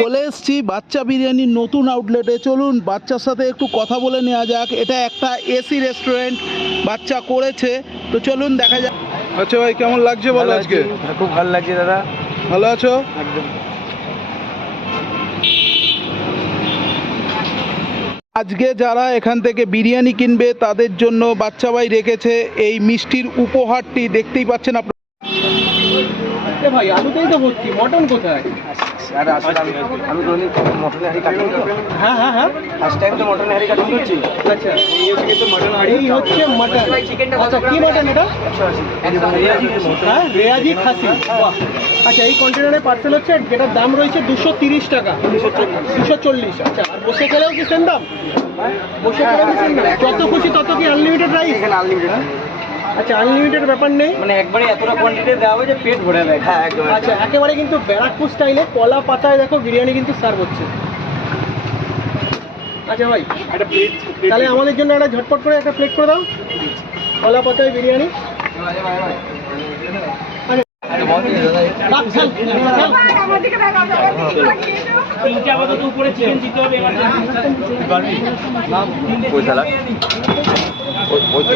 চলে এসছি বাচ্চা বিরিয়ানির নতুন আউটলেটে চলুন বাচ্চার সাথে একটু কথা বলে নেওয়া যাক। এটা একটা এসি রেস্টুরেন্ট বাচ্চা করেছে। তো চলুন দেখা যাক। আচ্ছা ভাই কেমন লাগছে বলো আজকে? খুব ভালো লাগছে দাদা। ভালো আছো? একদম। আজকে যারা এখান থেকে বিরিয়ানি কিনবে তাদের জন্য বাচ্চা ভাই রেখেছে এই মিষ্টির উপহারটি। দেখতেই পাচ্ছেন আপনারা। ভাই আলুতেই তো ভর্তি মটন কোথায়? আর আসলে আমি আমি কোনোদিন মটনের হাঁড়ি কাটিনি তো হ্যাঁ হ্যাঁ হ্যাঁ। ফার্স্ট টাইম তো মটনের হাঁড়ি কাটিং করছি আচ্ছা। এই হচ্ছে কিন্তু মটন। হাঁড়ি এই হচ্ছে মটন আচ্ছা কি মটন এটা? হ্যাঁ রেয়াজি খাসি। বাহ। আচ্ছা এই কন্টেনারে পার্সেল হচ্ছে যেটার দাম রয়েছে দুশো তিরিশ টাকা। দুশো চল্লিশ আচ্ছা। আর বসে খেলেও কি সেম দাম? বসে খেলেও কি সেম দাম? যত খুশি তত কি আনলিমিটেড রাইস এখানে আনলিমিটেড আচ্ছা আনলিমিটেড ব্যাপার নেই। মানে একবারে এতটা কোয়ান্টিটি দেওয়া হবে যে পেট ভরে দেয় হ্যাঁ একদম আচ্ছা একেবারে কিন্তু ব্যারাকপুর স্টাইলে কলা পাতায় দেখো বিরিয়ানি কিন্তু সার্ভ হচ্ছে। আচ্ছা ভাই একটা প্লেট তাহলে আমাদের জন্য একটা ঝটপট করে একটা প্লেট করে দাও। কলা পাতায় বিরিয়ানি। রাখ, ছাল, ছাল। ওই ওখানে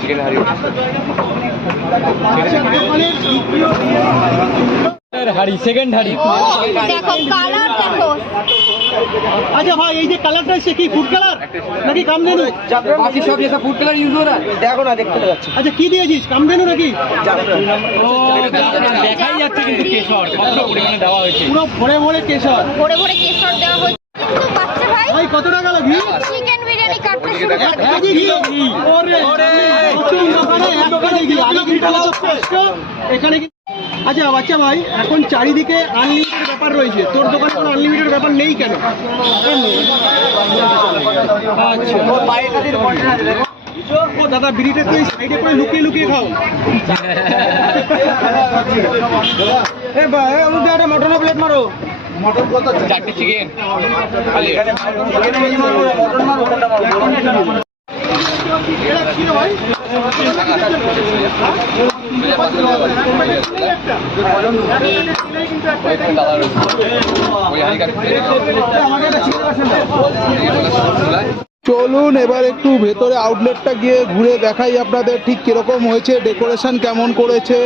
চিকেন হাঁড়ি। হাঁড়ি সেকেন্ড হাঁড়ি আচ্ছা ভাই এই যে কালারটা সে কি ফুড কালার নাকি কামধেনু? বাকি সব যেসব ফুড কালার ইউজ করা দেখো না দেখতে যাচ্ছে আচ্ছা কি দিয়েছিস কামধেনু নাকি? দেখাই যাচ্ছে কিন্তু কেশর কতটা পরিমাণে দেওয়া হয়েছে। পুরো ভরে ভরে কেশর। ভরে ভরে কেশর দেওয়া হচ্ছে বাচ্চা ভাই ভাই কত টাকা লাগবে? এখানে আচ্ছা বাচ্চা ভাই এখন চারিদিকে আনলিমিটেড ব্যাপার রয়েছে তোর দোকানে কোনো আনলিমিটেড ব্যাপার নেই কেন আচ্ছা ও দাদা বিড়িটা তুই সাইডে করে লুকিয়ে লুকিয়ে খাও এ ভাই প্লেট মারো। চারটে চিকেন এটা কি রে ভাই আমাকে একটা চিকেন পার্সেন্ট চলুন, এবার একটু ভেতরে আউটলেটটা গিয়ে ঘুরে দেখাই আপনাদের ঠিক কীরকম হয়েছে ডেকোরেশন কেমন করেছে।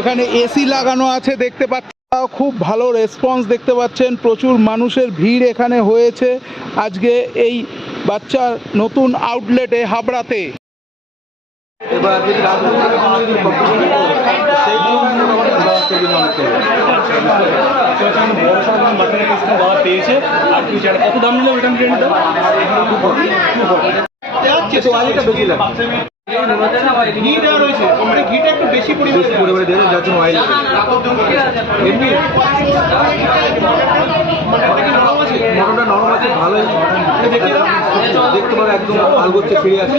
এখানে এসি লাগানো আছে, দেখতে পাচ্ছেন। খুব ভালো রেসপন্স দেখতে পাচ্ছেন, প্রচুর মানুষের ভিড় এখানে হয়েছে। আজকে এই বাচ্চার নতুন আউটলেটে হাবড়াতে পেয়েছে আর ফিউচার কত দাম নিল ওইটা বিরিয়ানিটা যাচ্ছে তো আজ এটা বেশি লাগে ঘি রয়েছে ঘিটা একটু বেশি পরিমাণে দেওয়া পরিমাণে দিয়ে যার জন্য অয়েল এমনি এটা কি নরম আছে? মটনটা নরম আছে ভালোই। দেখতে পাবে একদম আল করছে ফিরে আছে।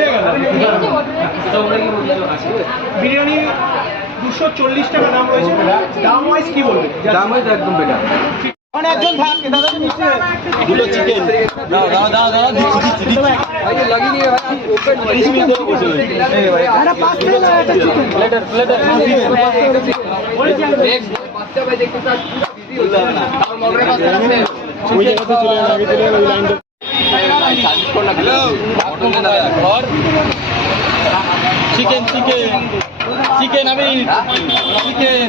বিরিয়ানি দুশো চল্লিশ টাকা দাম রয়েছে। দাম ওয়াইজ কি বলবে? দাম হয়েছে একদম বেটার একজন থাক দাদা দুটো চিকেন দাও দাও দাও দাও দিচ্ছি দিচ্ছি দিচ্ছি। ভাই লাগিয়ে ওই জায়গাতে চলে আগে চলে ওই লাইনটা চিকেন চিকেন চিকেন আমি চিকেন